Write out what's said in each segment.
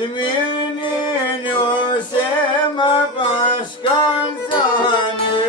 të mirë një se ma pashkan zane.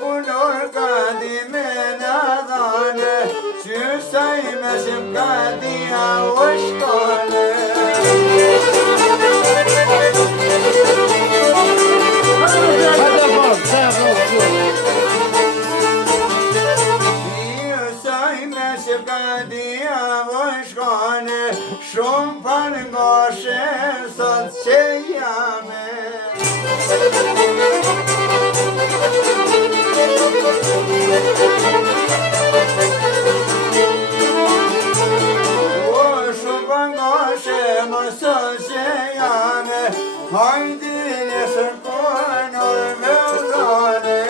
punor ka di me në dhane, qysaj me shim ka di a u shkone. Shumë për nga shenë sot që jame. O shumë për nga shenë sot që jame, hajdi në shërkonër me dhane.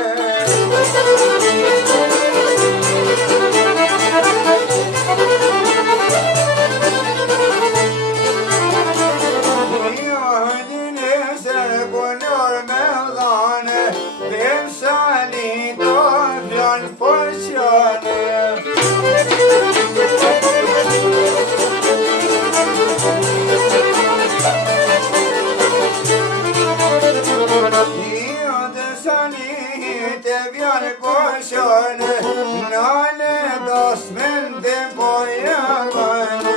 Nale dos mende boyamane.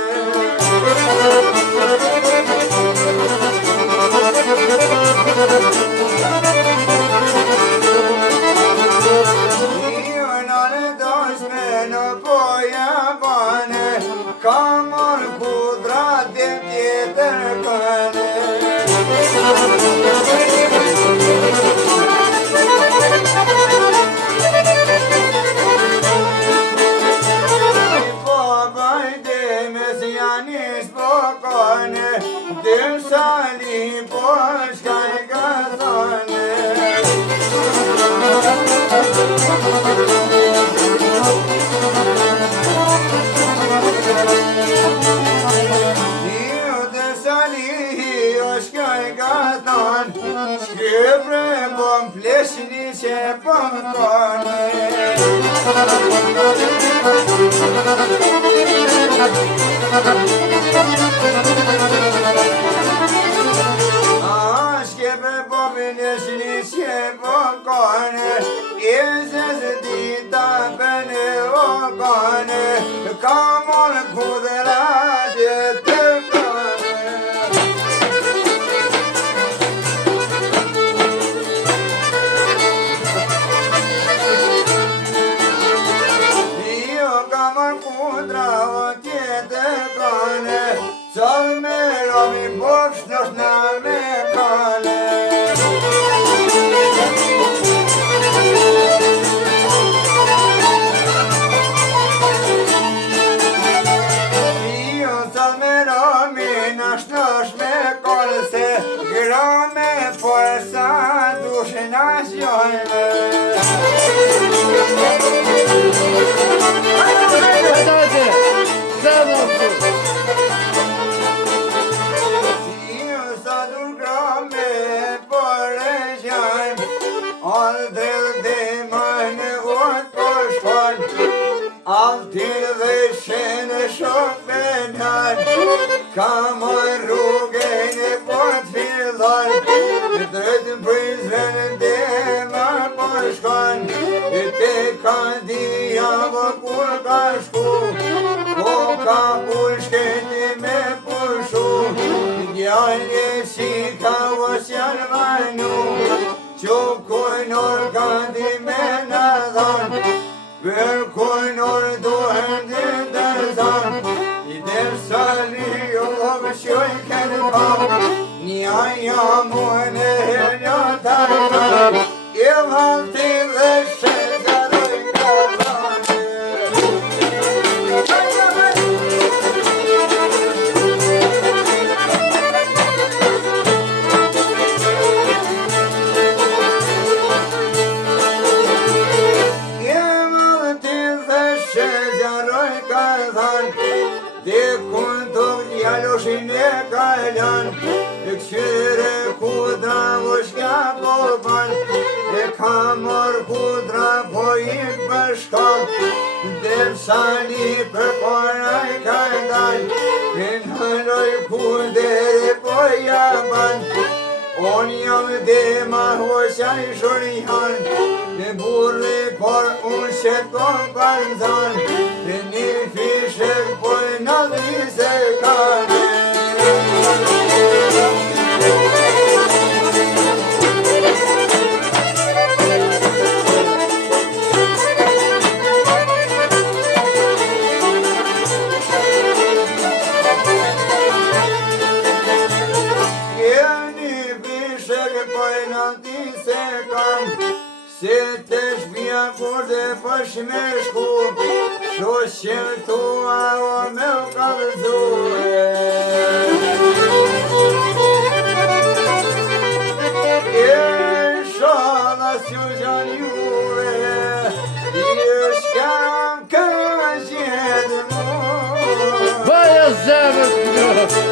Nale dos mende boyamane, kamar kudra de tjetër kane. Dem sali boş kaygazane. Dem sali boş kaygazan, şkebre bom pleşini şepam kane. Aşkebe bominesini şebokane, İzez dita beni okane, Kamol kudret yetekane. Io kamol kudret yetekane, Salmero mi boşnoş name kale. Io salmero mi naşnoş me kolse, grame forsa duše nacionale. Hadi, tamam. Alltid dhe shene shokvenar, kamar rrugën e pot fillar, drejtën prizren dhe ma po shkon, te ka dhja vë kur ka shku, ko ka pushketi me pushu, djallje si ka vësjan vanu, qukujnor ka di me në dhanë, për kujnor duhem dhe dërzan, I dërsali o vëshjoj kënë kam, një jamon e herja të kam, I valti dhe shëzaroj kërvane. Jaloshin e kaljan, këqyre kudra vëshka po ban, kamar kudra po I bashkan, Dersali për paraj kajdan, haloj kudere po jaban, On jam dhe ma hoqaj shorihan, burre fishet kon parëzan, dhe një fishet pojnë adhi se kane. Se të shpia kur dhe pësh me shku, shoqen tua o me u kalëzue. Inshallah s'ju gjan juve, ju shkam kërë gjithë mu. Vaja zemër